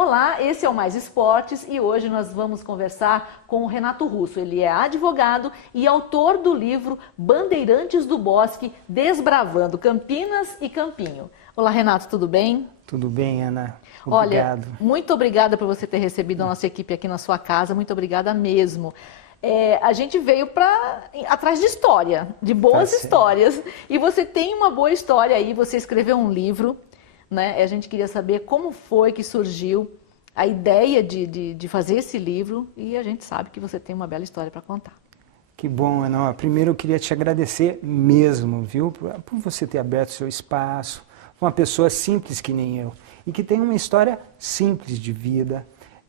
Olá, esse é o Mais Esportes e hoje nós vamos conversar com o Renato Russo. Ele é advogado e autor do livro Bandeirantes do Bosque, Desbravando Campinas e Campinho. Olá, Renato, tudo bem? Tudo bem, Ana. Obrigado. Olha, muito obrigada por você ter recebido a nossa equipe aqui na sua casa, muito obrigada mesmo. A gente veio atrás de história, de boas histórias, e você tem uma boa história aí, você escreveu um livro, né? A gente queria saber como foi que surgiu a ideia de fazer esse livro, e a gente sabe que você tem uma bela história para contar. Que bom, Ana. Primeiro eu queria te agradecer mesmo, viu, por você ter aberto seu espaço, uma pessoa simples que nem eu, e que tem uma história simples de vida.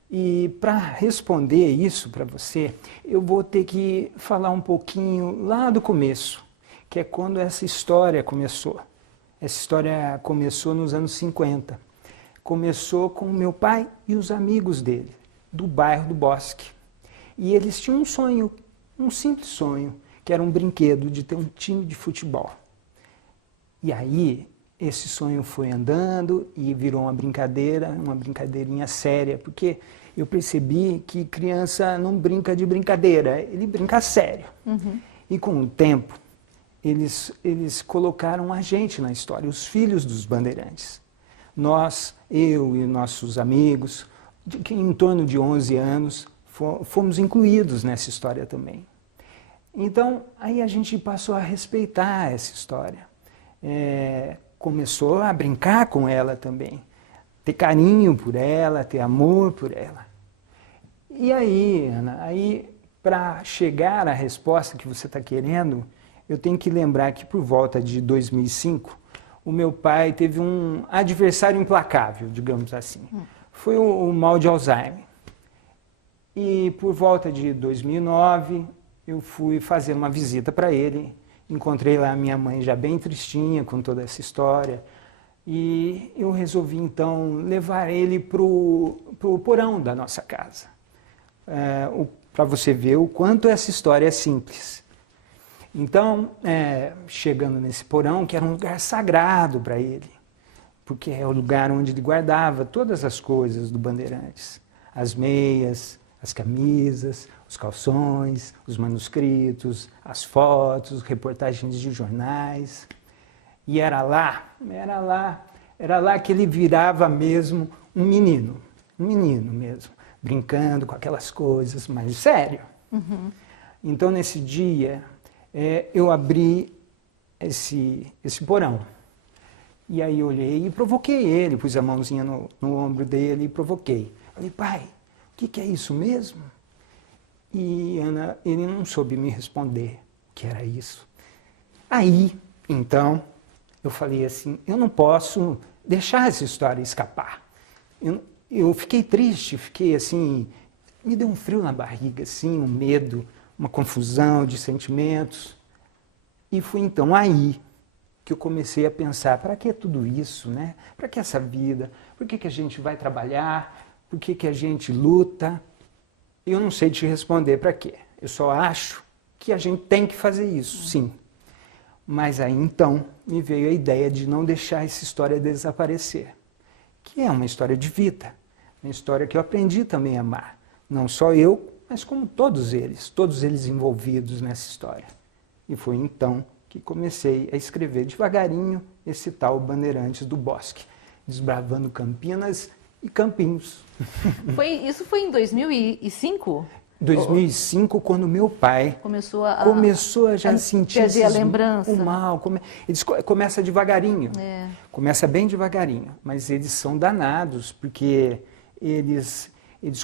E para responder isso para você, eu vou ter que falar um pouquinho lá do começo, que é quando essa história começou. Essa história começou nos anos 50. Começou com o meu pai e os amigos dele, do bairro do Bosque. E eles tinham um sonho, um simples sonho, que era um brinquedo de ter um time de futebol. E aí, esse sonho foi andando e virou uma brincadeirinha séria, porque eu percebi que criança não brinca de brincadeira, ele brinca sério. Uhum. E com o tempo, eles colocaram a gente na história, os filhos dos bandeirantes. Nós, eu e nossos amigos, que em torno de 11 anos, fomos incluídos nessa história também. Então, aí a gente passou a respeitar essa história. Começou a brincar com ela também, ter carinho por ela, ter amor por ela. E aí, Ana, para chegar à resposta que você está querendo, eu tenho que lembrar que por volta de 2005, o meu pai teve um adversário implacável, digamos assim. Foi o mal de Alzheimer. E por volta de 2009, eu fui fazer uma visita para ele. Encontrei lá a minha mãe já bem tristinha com toda essa história. E eu resolvi então levar ele para o porão da nossa casa. Para você ver o quanto essa história é simples. Então, chegando nesse porão, que era um lugar sagrado para ele, porque é o lugar onde ele guardava todas as coisas do Bandeirantes. As meias, as camisas, os calções, os manuscritos, as fotos, reportagens de jornais. E era lá que ele virava mesmo um menino mesmo, brincando com aquelas coisas, mas sério. Uhum. Então, nesse dia, eu abri esse porão. E aí eu olhei e provoquei ele, pus a mãozinha no ombro dele e provoquei. Falei, pai, o que é isso mesmo? E Ana, ele não soube me responder o que era isso. Aí, então, eu falei assim, eu não posso deixar essa história escapar. Eu fiquei triste, fiquei assim, me deu um frio na barriga, assim, um medo, uma confusão de sentimentos. E foi então aí que eu comecei a pensar, para que tudo isso, né? Para que essa vida? Por que a gente vai trabalhar? Por que a gente luta? Eu não sei te responder para quê. Eu só acho que a gente tem que fazer isso, sim. Mas aí então me veio a ideia de não deixar essa história desaparecer, que é uma história de vida, uma história que eu aprendi também a amar. Não só eu, mas como todos eles envolvidos nessa história. E foi então que comecei a escrever devagarinho esse tal Bandeirantes do Bosque, desbravando Campinas e Campinhos. Isso foi em 2005? 2005, quando meu pai começou a já sentir a lembrança. O mal. Eles começa devagarinho, começa bem devagarinho, mas eles são danados, porque eles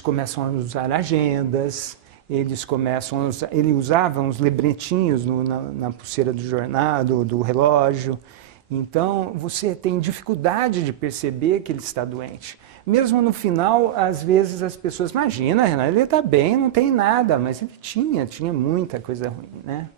começam a usar agendas, ele usava uns lebretinhos na pulseira do jornal, do relógio. Então, você tem dificuldade de perceber que ele está doente. Mesmo no final, às vezes as pessoas, imagina, Renato, ele está bem, não tem nada, mas ele tinha muita coisa ruim, né?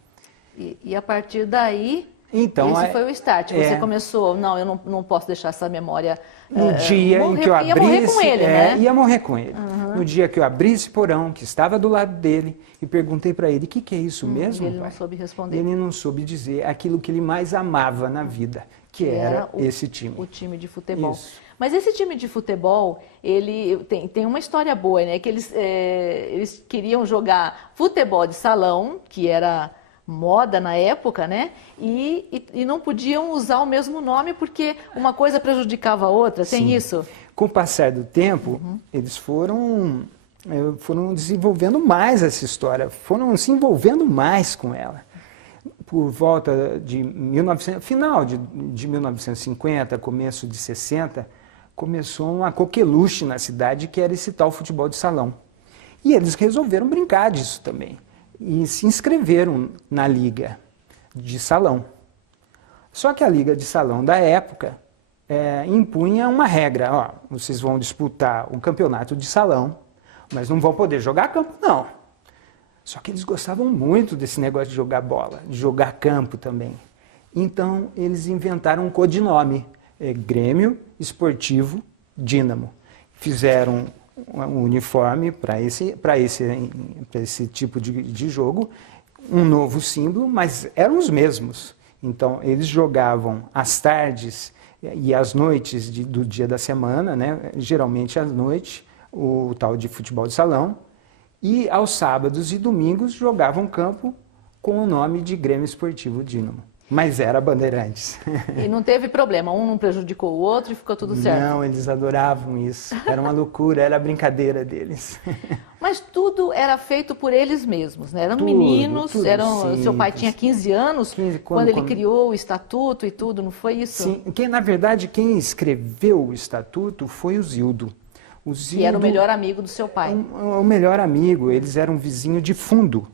E a partir daí, então, esse foi o start. Você começou, não, eu não posso deixar essa memória no dia em que eu abrisse, ia morrer com ele, né? Ia morrer com ele. Uhum. No dia que eu abri esse porão, que estava do lado dele, e perguntei para ele, o que é isso mesmo, ele pai? Não soube responder. Ele não soube dizer aquilo que ele mais amava na vida, que era esse time. O time de futebol. Isso. Mas esse time de futebol, ele tem uma história boa, né? Que eles queriam jogar futebol de salão, que era moda na época, né? E não podiam usar o mesmo nome porque uma coisa prejudicava a outra, tem isso? Com o passar do tempo, eles foram desenvolvendo mais essa história, foram se envolvendo mais com ela. Por volta de final de 1950, começo de 60, começou uma coqueluche na cidade que era esse tal futebol de salão. E eles resolveram brincar disso também. E se inscreveram na liga de salão. Só que a liga de salão da época impunha uma regra. Ó, vocês vão disputar o campeonato de salão, mas não vão poder jogar campo, não. Só que eles gostavam muito desse negócio de jogar bola, de jogar campo também. Então, eles inventaram um codinome, Grêmio Esportivo Dínamo. Fizeram um uniforme para esse tipo de jogo, um novo símbolo, mas eram os mesmos. Então, eles jogavam às tardes e às noites do dia da semana, né? Geralmente à noite, o tal de futebol de salão, e aos sábados e domingos jogavam campo com o nome de Grêmio Esportivo Dínamo. Mas era Bandeirantes. E não teve problema, um não prejudicou o outro e ficou tudo certo? Não, eles adoravam isso. Era uma loucura, era a brincadeira deles. Mas tudo era feito por eles mesmos, né? Eram tudo, meninos, sim, seu pai tinha 15 anos 15, quando ele criou o estatuto e tudo, não foi isso? Sim, na verdade, quem escreveu o estatuto foi o Zildo. Que era o melhor amigo do seu pai. O melhor amigo, eles eram vizinhos de fundo.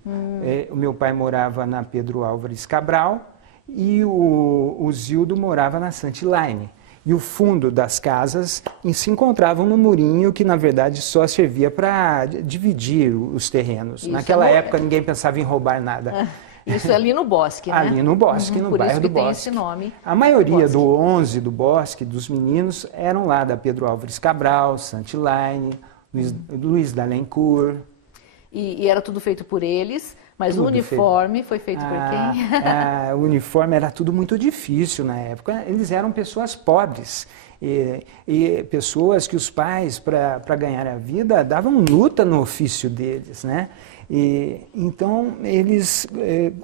O meu pai morava na Pedro Álvares Cabral e o Zildo morava na Santiline. E o fundo das casas se encontravam no murinho, que na verdade só servia para dividir os terrenos. Isso, naquela época ninguém pensava em roubar nada. Isso é ali no Bosque, né? Ali no Bosque, no bairro do Bosque. Por isso que tem esse nome. A maioria do 11 do Bosque, dos meninos, eram lá da Pedro Álvares Cabral, Santiline, Luiz D'Alencourt. E era tudo feito por eles, mas o uniforme foi feito por quem? O uniforme era tudo muito difícil na época. Eles eram pessoas pobres. E pessoas que os pais, para ganhar a vida, davam luta no ofício deles, né? Então, eles,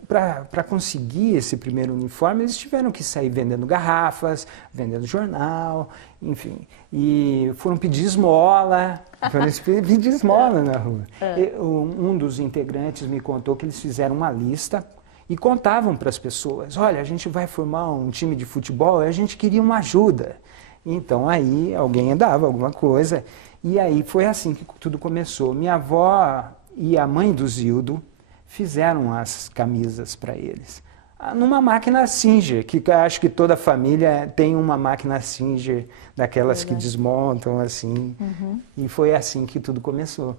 para conseguir esse primeiro uniforme, eles tiveram que sair vendendo garrafas, vendendo jornal, enfim. E foram pedir esmola, na rua. Um dos integrantes me contou que eles fizeram uma lista e contavam para as pessoas, olha, a gente vai formar um time de futebol e a gente queria uma ajuda. Então, aí alguém dava alguma coisa. E aí foi assim que tudo começou. Minha avó e a mãe do Zildo fizeram as camisas para eles. Numa máquina Singer, que acho que toda família tem uma máquina Singer, daquelas que desmontam, assim. E foi assim que tudo começou.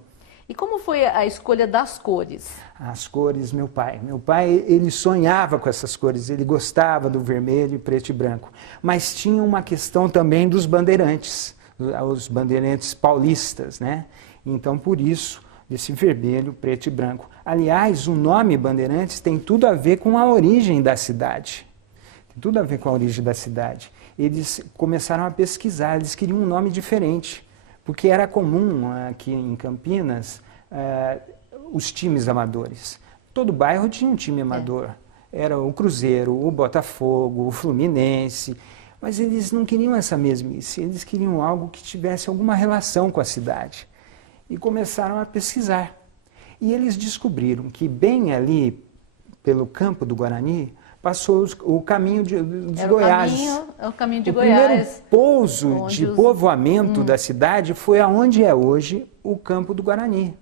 E como foi a escolha das cores? As cores, meu pai. Meu pai, ele sonhava com essas cores, ele gostava do vermelho, preto e branco. Mas tinha uma questão também dos bandeirantes, os bandeirantes paulistas, né? Então, por isso, desse vermelho, preto e branco. Aliás, o nome Bandeirantes tem tudo a ver com a origem da cidade. Tem tudo a ver com a origem da cidade. Eles começaram a pesquisar, eles queriam um nome diferente, porque era comum aqui em Campinas os times amadores. Todo bairro tinha um time amador. Era o Cruzeiro, o Botafogo, o Fluminense. Mas eles não queriam essa mesmice, eles queriam algo que tivesse alguma relação com a cidade. E começaram a pesquisar. E eles descobriram que bem ali, pelo campo do Guarani, passou o caminho dos Goiás. O caminho de o Goiás. O primeiro pouso de povoamento da cidade foi aonde é hoje o campo do Guarani.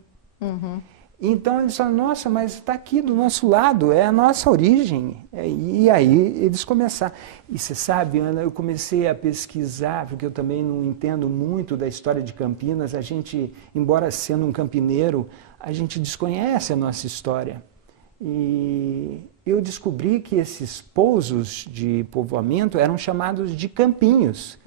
Então eles falaram, nossa, mas está aqui do nosso lado, é a nossa origem. E aí eles começaram. E você sabe, Ana, eu comecei a pesquisar, porque eu também não entendo muito da história de Campinas. A gente, embora sendo um campineiro, a gente desconhece a nossa história. E eu descobri que esses pousos de povoamento eram chamados de campinhos.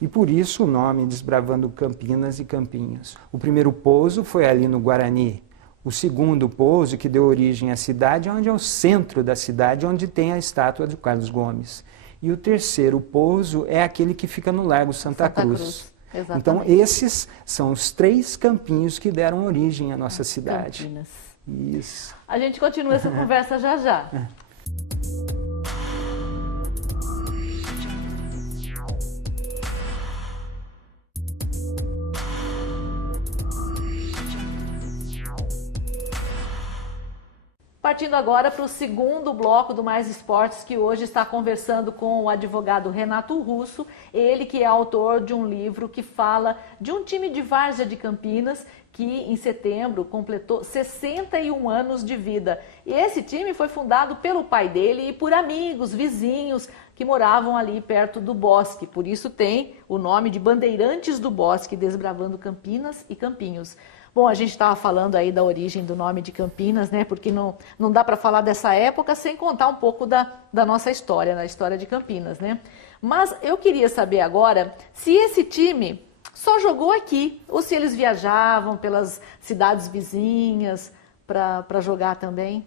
E por isso o nome Desbravando Campinas e Campinhos. O primeiro pouso foi ali no Guarani. O segundo pouso, que deu origem à cidade, onde é o centro da cidade, onde tem a estátua de Carlos Gomes. E o terceiro pouso é aquele que fica no Largo Santa Cruz. Exatamente. Então, esses são os 3 campinhos que deram origem à nossa cidade. Campinas. Isso. A gente continua essa conversa já já. Partindo agora para o segundo bloco do Mais Esportes, que hoje está conversando com o advogado Renato Russo, ele que é autor de um livro que fala de um time de várzea de Campinas que em setembro completou 61 anos de vida. E esse time foi fundado pelo pai dele e por amigos, vizinhos que moravam ali perto do Bosque. Por isso tem o nome de Bandeirantes do Bosque, desbravando Campinas e Campinhos. Bom, a gente estava falando aí da origem do nome de Campinas, né? Porque não dá para falar dessa época sem contar um pouco da nossa história, da história de Campinas, né? Mas eu queria saber agora se esse time só jogou aqui, ou se eles viajavam pelas cidades vizinhas para jogar também.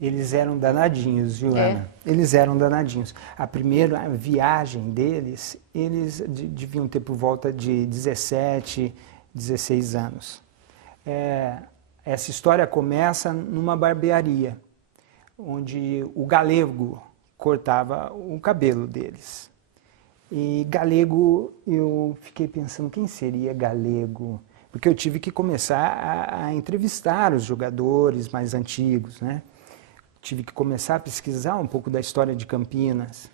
Eles eram danadinhos, viu, Ana? Eles eram danadinhos. A primeira viagem deles, eles deviam ter por volta de 17, 16 anos. Essa história começa numa barbearia, onde o galego cortava o cabelo deles. E galego, eu fiquei pensando, quem seria galego? Porque eu tive que começar a entrevistar os jogadores mais antigos, né? Tive que começar a pesquisar um pouco da história de Campinas.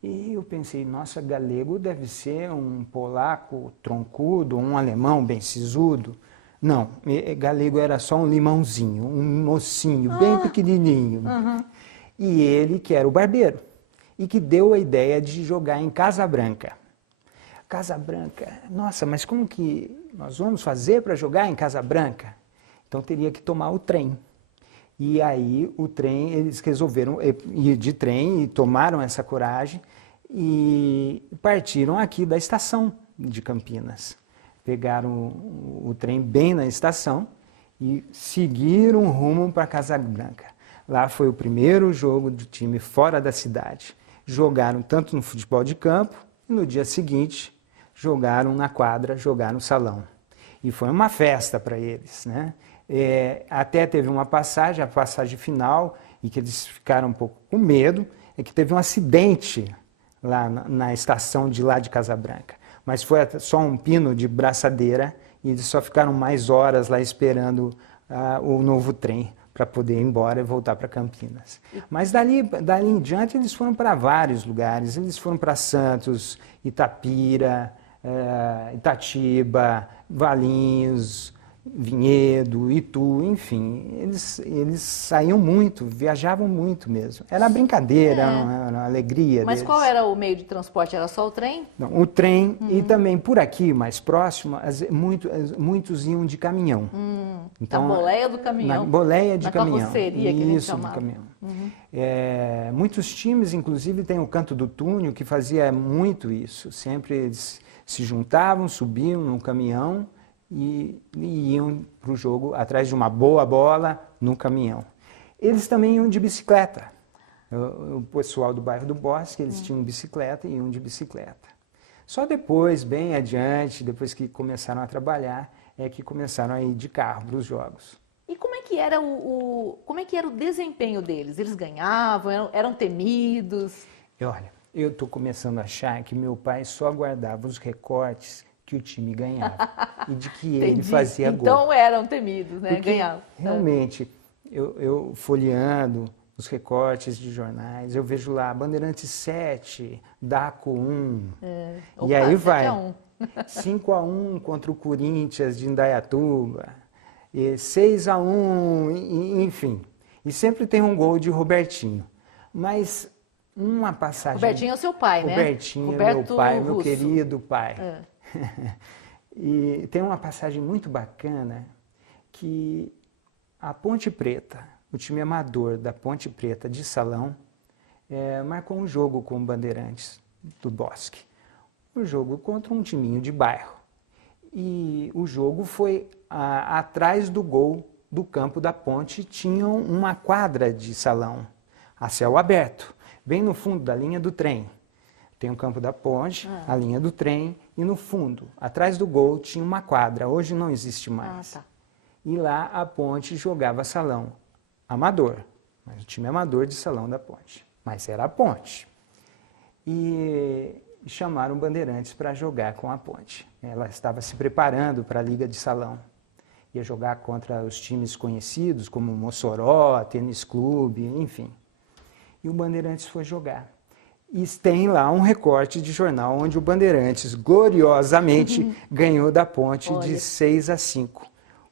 E eu pensei, nossa, galego deve ser um polaco troncudo, um alemão bem sisudo. Não, galego era só um limãozinho, um mocinho bem pequenininho. E ele que era o barbeiro e que deu a ideia de jogar em Casa Branca. Casa Branca, nossa, mas como que nós vamos fazer para jogar em Casa Branca? Então teria que tomar o trem. E aí o trem, eles resolveram ir de trem e tomaram essa coragem e partiram aqui da estação de Campinas. Pegaram o trem bem na estação e seguiram rumo para Casa Branca. Lá foi o primeiro jogo do time fora da cidade. Jogaram tanto no futebol de campo e no dia seguinte jogaram na quadra, jogaram no salão. E foi uma festa para eles, né? Até teve uma passagem, a passagem final, e que eles ficaram um pouco com medo, é que teve um acidente lá na estação de lá de Casa Branca. Mas foi só um pino de braçadeira e eles só ficaram mais horas lá esperando o novo trem para poder ir embora e voltar para Campinas. Mas dali em diante eles foram para vários lugares. Eles foram para Santos, Itapira, Itatiba, Valinhos, Vinhedo, Itu, enfim, eles saíam muito, viajavam muito mesmo. Era brincadeira, era uma alegria Mas deles. qual era o meio de transporte? Era só o trem? Não, o trem e também por aqui, mais próximo, muitos iam de caminhão. Então, na boleia do caminhão. Na boleia de na caminhão. Carroceria, que a gente Isso, chamava. do caminhão. Muitos times, inclusive, tem o Canto do Túnel, que fazia muito isso. Sempre eles se juntavam, subiam no caminhão e iam para o jogo atrás de uma boa bola no caminhão. Eles também iam de bicicleta. O pessoal do bairro do Bosque, eles tinham bicicleta e iam de bicicleta. Só depois, bem adiante, depois que começaram a trabalhar, é que começaram a ir de carro para os jogos. E como é que era o desempenho deles? Eles ganhavam, eram temidos? Olha, eu estou começando a achar que meu pai só guardava os recortes que o time ganhava e de que ele fazia gol. Então eram temidos, né? Porque, ganhavam. Realmente, eu folheando os recortes de jornais, eu vejo lá Bandeirantes 7, Daco 1, Opa, e aí vai 7-1. 5-1 contra o Corinthians de Indaiatuba, e 6-1, enfim. E sempre tem um gol de Robertinho. Mas uma passagem... Robertinho é o seu pai, né? Robertinho é meu pai, meu querido pai. E tem uma passagem muito bacana que a Ponte Preta, o time amador da Ponte Preta de Salão, marcou um jogo com o Bandeirantes do Bosque. Um jogo contra um timinho de bairro. E o jogo foi atrás do gol do campo da Ponte, tinham uma quadra de salão a céu aberto. bem no fundo da linha do trem. Tem o campo da ponte, a linha do trem, e no fundo, atrás do gol, tinha uma quadra. Hoje não existe mais. Tá. E lá a ponte jogava salão amador, mas o time amador de salão da ponte. Mas era a ponte. E chamaram o Bandeirantes para jogar com a ponte. Ela estava se preparando para a liga de salão. Ia jogar contra os times conhecidos, como Mossoró, Tênis Clube, enfim. E o Bandeirantes foi jogar. E tem lá um recorte de jornal onde o Bandeirantes gloriosamente ganhou da ponte de 6-5.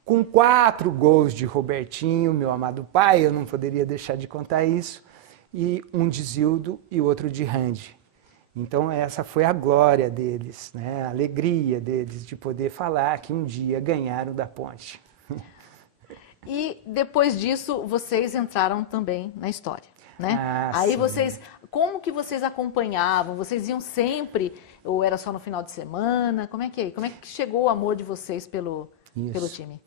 Com 4 gols de Robertinho, meu amado pai, eu não poderia deixar de contar isso, e um de Zildo e outro de Randy. Então essa foi a glória deles, né? A alegria deles de poder falar que um dia ganharam da ponte. E depois disso, vocês entraram também na história, né? Aí sim. vocês, como que vocês acompanhavam? Vocês iam sempre ou era só no final de semana? Como é que chegou o amor de vocês pelo time?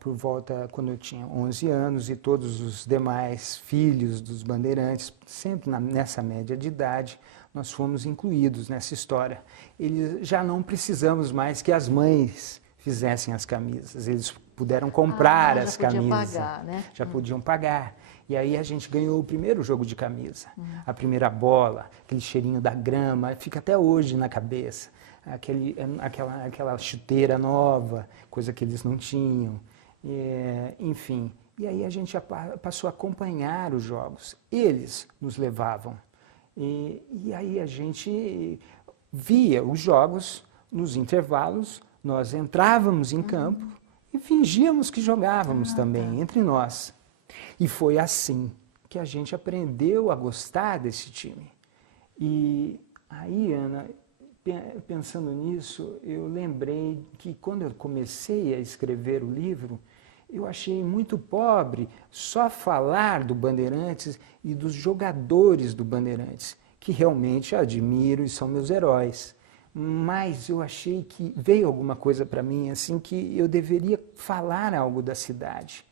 Por volta, quando eu tinha 11 anos e todos os demais filhos dos Bandeirantes, sempre nessa média de idade, nós fomos incluídos nessa história. Eles já não precisamos mais que as mães fizessem as camisas, eles puderam comprar as camisas. Pagar, né? Já podiam pagar. E aí a gente ganhou o primeiro jogo de camisa, a primeira bola, aquele cheirinho da grama, fica até hoje na cabeça. Aquela chuteira nova, coisa que eles não tinham, enfim. E aí a gente passou a acompanhar os jogos, eles nos levavam. E aí a gente via os jogos nos intervalos, nós entrávamos em campo e fingíamos que jogávamos também, entre nós. E foi assim que a gente aprendeu a gostar desse time. E aí, Ana, pensando nisso, eu lembrei que quando eu comecei a escrever o livro, eu achei muito pobre só falar do Bandeirantes e dos jogadores do Bandeirantes, que realmente admiro e são meus heróis. Mas eu achei que veio alguma coisa para mim assim que eu deveria falar algo da cidade.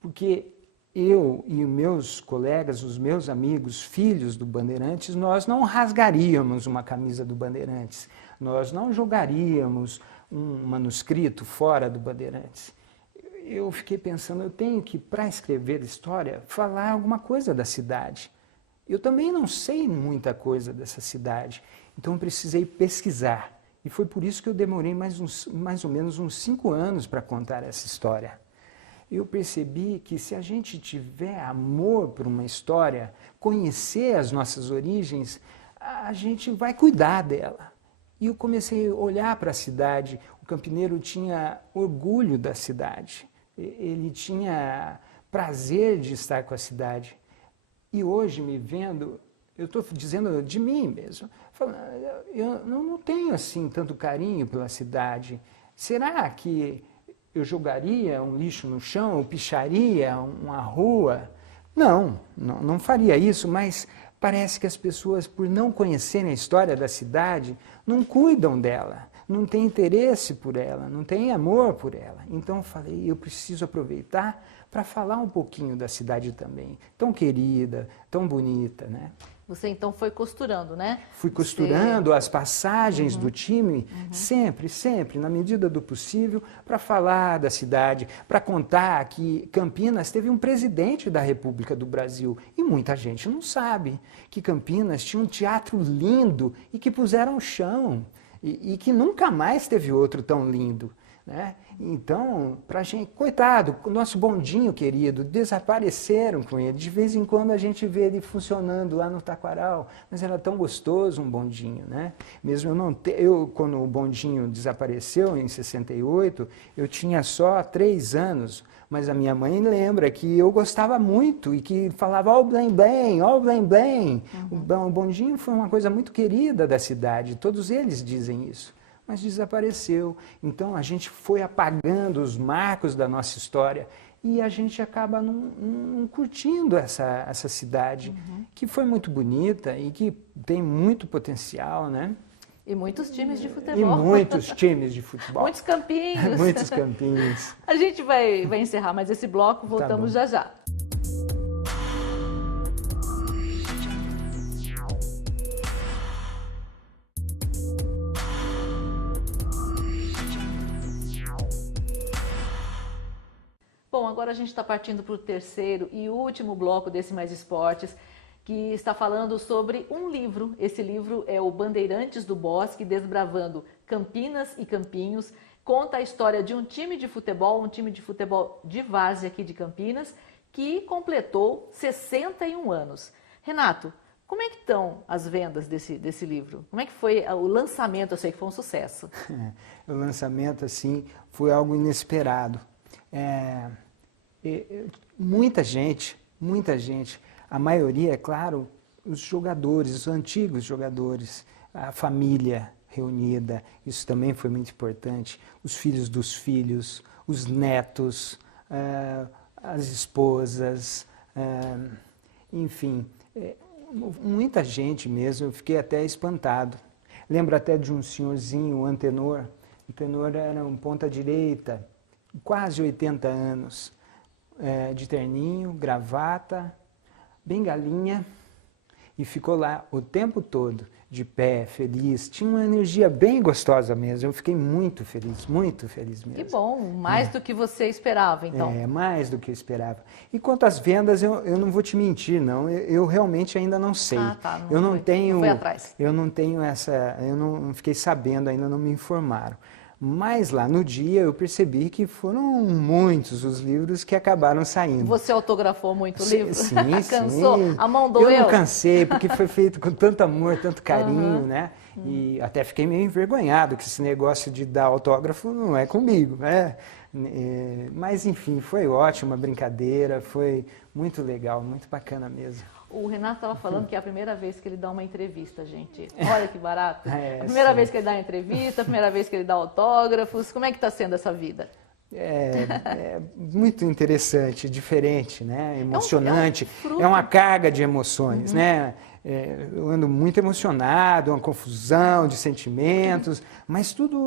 Porque eu e meus colegas, os meus amigos, filhos do Bandeirantes, nós não rasgaríamos uma camisa do Bandeirantes, nós não jogaríamos um manuscrito fora do Bandeirantes. Eu fiquei pensando, eu tenho que, para escrever história, falar alguma coisa da cidade. Eu também não sei muita coisa dessa cidade, então eu precisei pesquisar. E foi por isso que eu demorei mais ou menos uns 5 anos para contar essa história. Eu percebi que se a gente tiver amor por uma história, conhecer as nossas origens, a gente vai cuidar dela. E eu comecei a olhar para a cidade, o campineiro tinha orgulho da cidade, ele tinha prazer de estar com a cidade. E hoje, me vendo, eu estou dizendo de mim mesmo, falando, eu não tenho assim tanto carinho pela cidade. Será que eu jogaria um lixo no chão, ou picharia uma rua? Não faria isso, mas parece que as pessoas, por não conhecerem a história da cidade, não cuidam dela, não têm interesse por ela, não têm amor por ela. Então eu falei, eu preciso aproveitar para falar um pouquinho da cidade também, tão querida, tão bonita, né? Você então foi costurando, né? Fui costurando as passagens do time, sempre, na medida do possível, para falar da cidade, para contar que Campinas teve um presidente da República do Brasil. E muita gente não sabe que Campinas tinha um teatro lindo e que puseram o chão, e que nunca mais teve outro tão lindo. Né? Então, pra gente, coitado, o nosso bondinho querido, desapareceram com ele. De vez em quando a gente vê ele funcionando lá no Taquaral, mas era tão gostoso um bondinho, né? Mesmo quando o bondinho desapareceu em 68, eu tinha só 3 anos, mas a minha mãe lembra que eu gostava muito e que falava ó o blém blém, ó o blém blém. O bondinho foi uma coisa muito querida da cidade, todos eles dizem isso. Mas desapareceu. Então a gente foi apagando os marcos da nossa história e a gente acaba não curtindo essa cidade, que foi muito bonita e que tem muito potencial, né? E muitos times de futebol. E muitos times de futebol. Muitos campinhos. Muitos campinhos. A gente vai encerrar mais esse bloco, voltamos já já. Bom, agora a gente está partindo para o terceiro e último bloco desse Mais Esportes, que está falando sobre um livro. Esse livro é o Bandeirantes do Bosque, Desbravando Campinas e Campinhos. Conta a história de um time de futebol de várzea aqui de Campinas, que completou 61 anos. Renato, como é que estão as vendas desse livro? Como é que foi o lançamento? Eu sei que foi um sucesso. O lançamento, assim, foi algo inesperado. Muita gente, a maioria, é claro, os jogadores, os antigos jogadores, a família reunida, isso também foi muito importante, os filhos dos filhos, os netos, as esposas, enfim, muita gente mesmo, eu fiquei até espantado. Lembro até de um senhorzinho, o Antenor era um ponta-direita, quase 80 anos, de terninho, gravata, bengalinha, e ficou lá o tempo todo, de pé, feliz. Tinha uma energia bem gostosa mesmo. Eu fiquei muito feliz mesmo. Que bom, mais do que você esperava, então. Mais do que eu esperava. E quanto às vendas, eu não vou te mentir, não. Eu realmente ainda não sei. Eu não foi atrás. Eu não tenho essa, eu não fiquei sabendo, ainda não me informaram. Mas lá no dia eu percebi que foram muitos os livros que acabaram saindo. Você autografou muito o livro? Sim, Cansou? Sim. A mão doeu? Eu não cansei, porque foi feito com tanto amor, tanto carinho, né? E até fiquei meio envergonhado, que esse negócio de dar autógrafo não é comigo, né? Mas enfim, foi ótimo, a brincadeira, foi muito legal, muito bacana mesmo. O Renato estava falando que é a primeira vez que ele dá uma entrevista, gente. Olha que barato. A primeira sim. vez que ele dá entrevista, a primeira vez que ele dá autógrafos. Como é que está sendo essa vida? É muito interessante, diferente, né? Emocionante. Fruto. É uma carga de emoções, né? Eu ando muito emocionado, uma confusão de sentimentos, mas tudo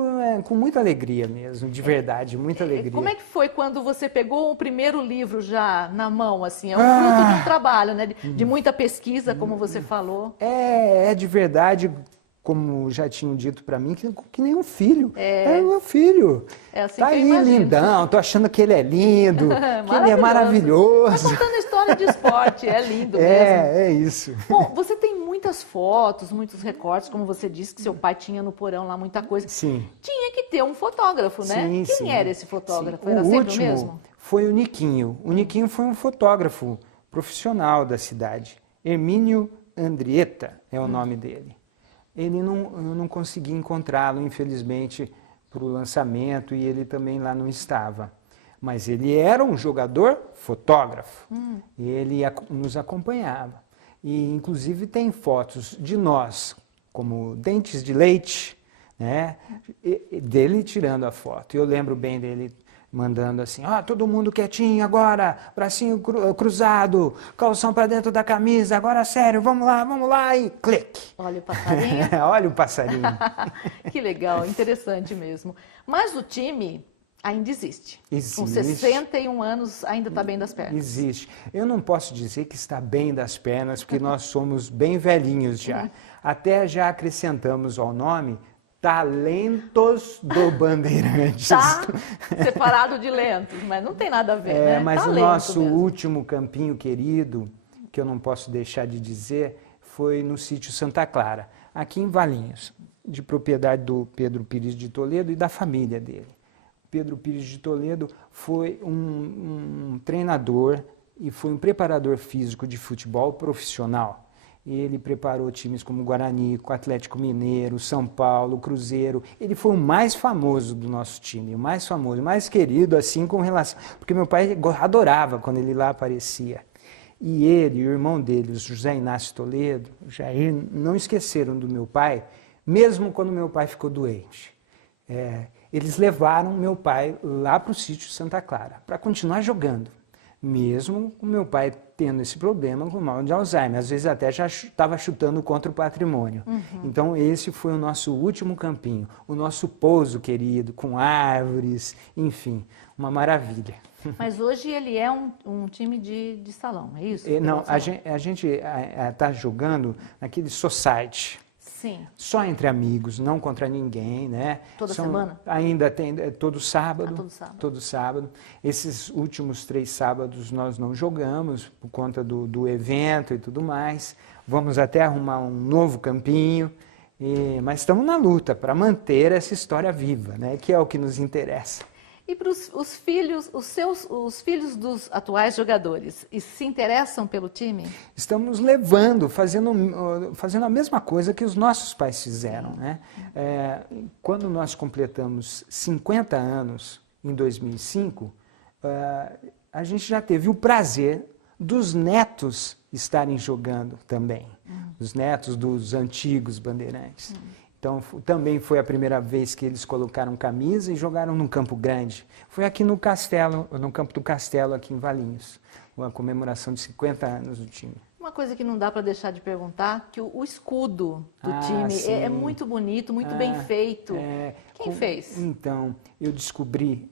com muita alegria mesmo, de verdade, muita alegria. Como é que foi quando você pegou o primeiro livro já na mão, assim? É um fruto de um trabalho, né? De muita pesquisa, como você falou. É de verdade, como já tinham dito para mim, que nem um filho. É o meu filho. É assim tá que eu aí, imagino. lindão, tô achando que ele é lindo, que ele é maravilhoso. Tá contando história de esporte, é lindo mesmo. É isso. Bom, você tem muitas fotos, muitos recortes, como você disse, que seu pai tinha no porão lá muita coisa. Sim. Tinha que ter um fotógrafo, né? Quem era esse fotógrafo? Sim. Era O sempre último o mesmo? foi o Niquinho. O Niquinho foi um fotógrafo profissional da cidade. Hermínio Andrietta é o nome dele. Eu não consegui encontrá-lo, infelizmente, para o lançamento, e ele também lá não estava. Mas ele era um jogador fotógrafo, e ele nos acompanhava. E, inclusive, tem fotos de nós, como dentes de leite, né, dele tirando a foto. Eu lembro bem dele mandando assim, todo mundo quietinho agora, bracinho cruzado, calção para dentro da camisa, agora sério, vamos lá, e clique. Olha o passarinho. Olha o passarinho. Que legal, interessante mesmo. Mas o time ainda existe. Existe. Com 61 anos, ainda está bem das pernas. Existe. Eu não posso dizer que está bem das pernas, porque nós somos bem velhinhos já. Até já acrescentamos ao nome Talentos do Bandeirantes. Tá separado de lentos, mas não tem nada a ver, né? Mas Talento o nosso mesmo. último campinho querido, que eu não posso deixar de dizer, foi no sítio Santa Clara, aqui em Valinhos, de propriedade do Pedro Pires de Toledo e da família dele. Pedro Pires de Toledo foi um treinador e foi um preparador físico de futebol profissional. Ele preparou times como Guarani, Atlético Mineiro, São Paulo, Cruzeiro. Ele foi o mais famoso do nosso time, o mais famoso, o mais querido, assim, com relação... Porque meu pai adorava quando ele lá aparecia. E ele e o irmão dele, o José Inácio Toledo, o Jair, não esqueceram do meu pai, mesmo quando meu pai ficou doente. Eles levaram meu pai lá para o sítio Santa Clara, para continuar jogando. Mesmo com meu pai tendo esse problema com o mal de Alzheimer, às vezes até já estava chutando contra o patrimônio. Então esse foi o nosso último campinho, o nosso pouso querido, com árvores, enfim, uma maravilha. Mas hoje ele é um time de salão, é isso? Não, a gente está jogando naquele society. Sim. Só entre amigos, não contra ninguém, né? Toda semana? Ainda tem, todo sábado. Todo sábado. Todo sábado. Esses últimos 3 sábados nós não jogamos, por conta do evento e tudo mais. Vamos até arrumar um novo campinho, mas estamos na luta para manter essa história viva, né? Que é o que nos interessa. E para os filhos, os filhos dos atuais jogadores, e se interessam pelo time? Estamos levando, fazendo a mesma coisa que os nossos pais fizeram, né? Quando nós completamos 50 anos, em 2005, a gente já teve o prazer dos netos estarem jogando também, os netos dos antigos bandeirantes. Então, também foi a primeira vez que eles colocaram camisa e jogaram num campo grande. Foi aqui no Castelo, no campo do Castelo, aqui em Valinhos, uma comemoração de 50 anos do time. Uma coisa que não dá para deixar de perguntar, que o escudo do time é muito bonito, muito bem feito. Quem fez? Então, eu descobri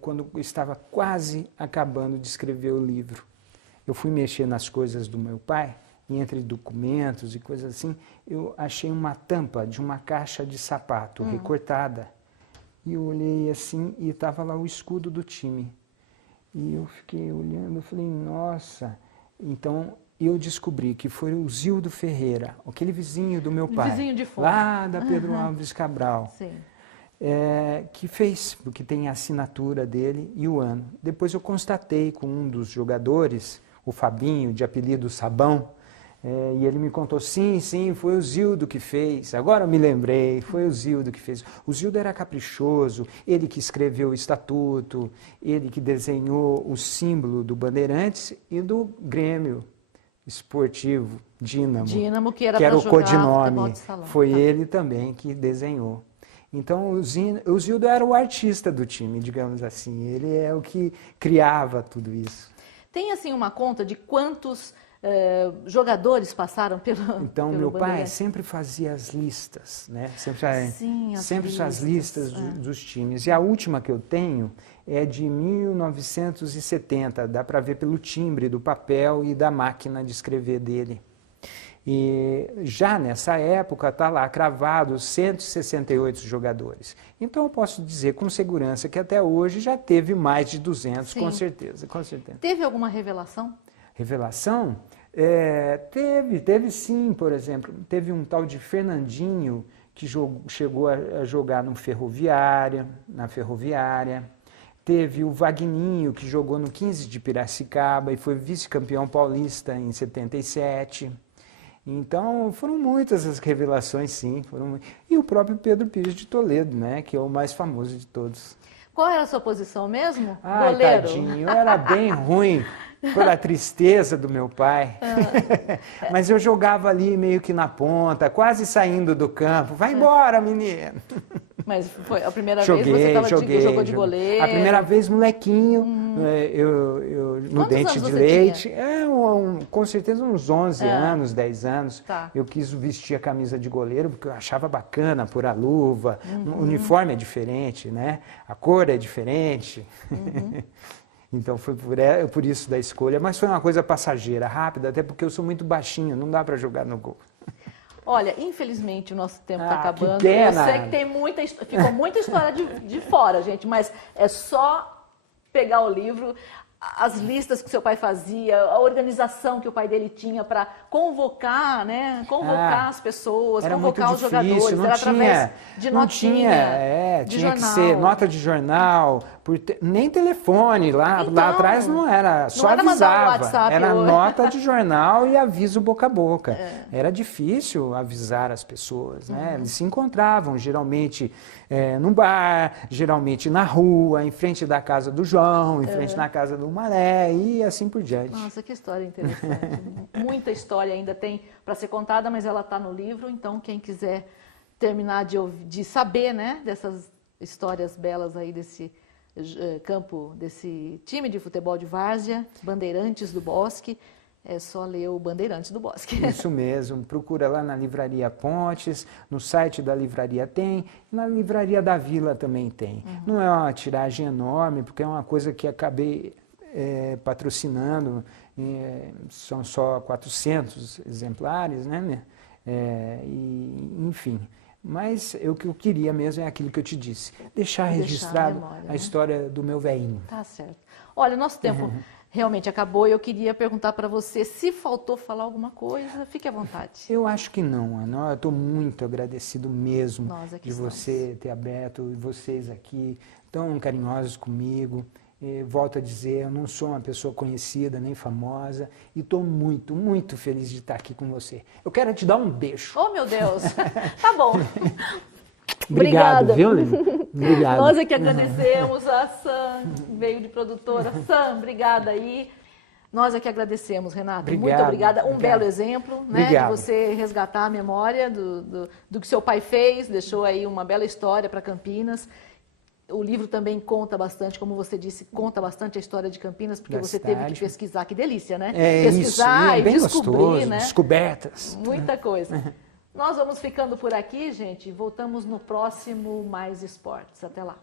quando eu estava quase acabando de escrever o livro. Eu fui mexer nas coisas do meu pai, e entre documentos e coisas assim, eu achei uma tampa de uma caixa de sapato recortada. E eu olhei assim e estava lá o escudo do time. E eu fiquei olhando, eu falei, nossa. Então eu descobri que foi o Zildo Ferreira, aquele vizinho do meu pai, vizinho de fora, lá da Pedro Alves Cabral, Sim. Que fez, porque tem a assinatura dele e o ano. Depois eu constatei com um dos jogadores, o Fabinho, de apelido Sabão, e ele me contou, sim, foi o Zildo que fez. Agora eu me lembrei, foi o Zildo que fez. O Zildo era caprichoso, ele que escreveu o estatuto, ele que desenhou o símbolo do Bandeirantes e do Grêmio Esportivo, Dínamo, que era o codinome. Foi ele também que desenhou. Então o Zildo era o artista do time, digamos assim. Ele é o que criava tudo isso. Tem assim uma conta de quantos jogadores passaram pelo Então, pelo meu pai Bandeirantes? sempre fazia as listas, né? Sim, as listas dos times. E a última que eu tenho é de 1970, dá para ver pelo timbre do papel e da máquina de escrever dele. E já nessa época está lá cravado 168 jogadores. Então eu posso dizer com segurança que até hoje já teve mais de 200, Sim. com certeza, com certeza. Teve alguma revelação? Revelação? Teve sim, por exemplo. Teve um tal de Fernandinho que chegou a jogar na Ferroviária. Teve o Vagninho, que jogou no 15 de Piracicaba e foi vice-campeão paulista em 77. Então, foram muitas as revelações, sim. E o próprio Pedro Pires de Toledo, né, que é o mais famoso de todos. Qual era a sua posição mesmo? Ai, Goleiro? tadinho, eu era bem ruim pela tristeza do meu pai. Mas eu jogava ali meio que na ponta, quase saindo do campo. Vai embora, menino! Mas foi a primeira vez que você jogou de goleiro? A primeira vez, molequinho, no dente de leite. Com certeza uns 11 anos, 10 anos. Tá. Eu quis vestir a camisa de goleiro porque eu achava bacana pôr a luva. O uniforme é diferente, né? A cor é diferente. Então foi por isso da escolha. Mas foi uma coisa passageira, rápida, até porque eu sou muito baixinho, não dá para jogar no gol. Olha, infelizmente o nosso tempo está acabando. Que pena. Eu sei que tem ficou muita história de fora, gente, mas é só pegar o livro, as listas que seu pai fazia, a organização que o pai dele tinha para convocar, né? Convocar as pessoas, convocar os jogadores. Era através de notinha, de tinha jornal. que ser nota de jornal, nem telefone, lá atrás não era, só era avisava. mandar um WhatsApp era hoje. nota de jornal e aviso boca a boca. Era difícil avisar as pessoas, né? Eles se encontravam geralmente num bar, geralmente na rua, em frente da casa do João, em frente da casa do Maré e assim por diante. Nossa, que história interessante. Muita história ainda tem para ser contada, mas ela está no livro, então quem quiser terminar de saber, né, dessas histórias belas aí desse campo, desse time de futebol de várzea, Bandeirantes do Bosque, é só ler o Bandeirantes do Bosque. Isso mesmo, procura lá na Livraria Pontes, no site da livraria tem, na Livraria da Vila também tem. Não é uma tiragem enorme, porque é uma coisa que acabei patrocinando, são só 400 exemplares, né? enfim. Mas o que eu queria mesmo é aquilo que eu te disse, deixar registrado memória, a história do meu velhinho. Tá certo. Olha, o nosso tempo realmente acabou e eu queria perguntar para você se faltou falar alguma coisa, fique à vontade. Eu acho que não, Ana. Eu estou muito agradecido mesmo de você ter aberto, e vocês aqui tão carinhosos comigo. Volto a dizer, eu não sou uma pessoa conhecida nem famosa e estou muito, muito feliz de estar aqui com você. Eu quero te dar um beijo. Oh, meu Deus! Tá bom. Obrigado, viu, Lili? Obrigado. Nós é que agradecemos, a Sam veio de produtora. Sam, obrigada aí. Nós é que agradecemos, Renato. Obrigado, muito obrigada. Um obrigado. belo exemplo, né, de você resgatar a memória do que seu pai fez, deixou aí uma bela história para Campinas. O livro também conta bastante, como você disse, conta bastante a história de Campinas, porque você teve que pesquisar. Que delícia, né? Pesquisar isso, e descobrir, gostoso, né? Descobertas. Muita coisa. Nós vamos ficando por aqui, gente. Voltamos no próximo Mais Esportes. Até lá.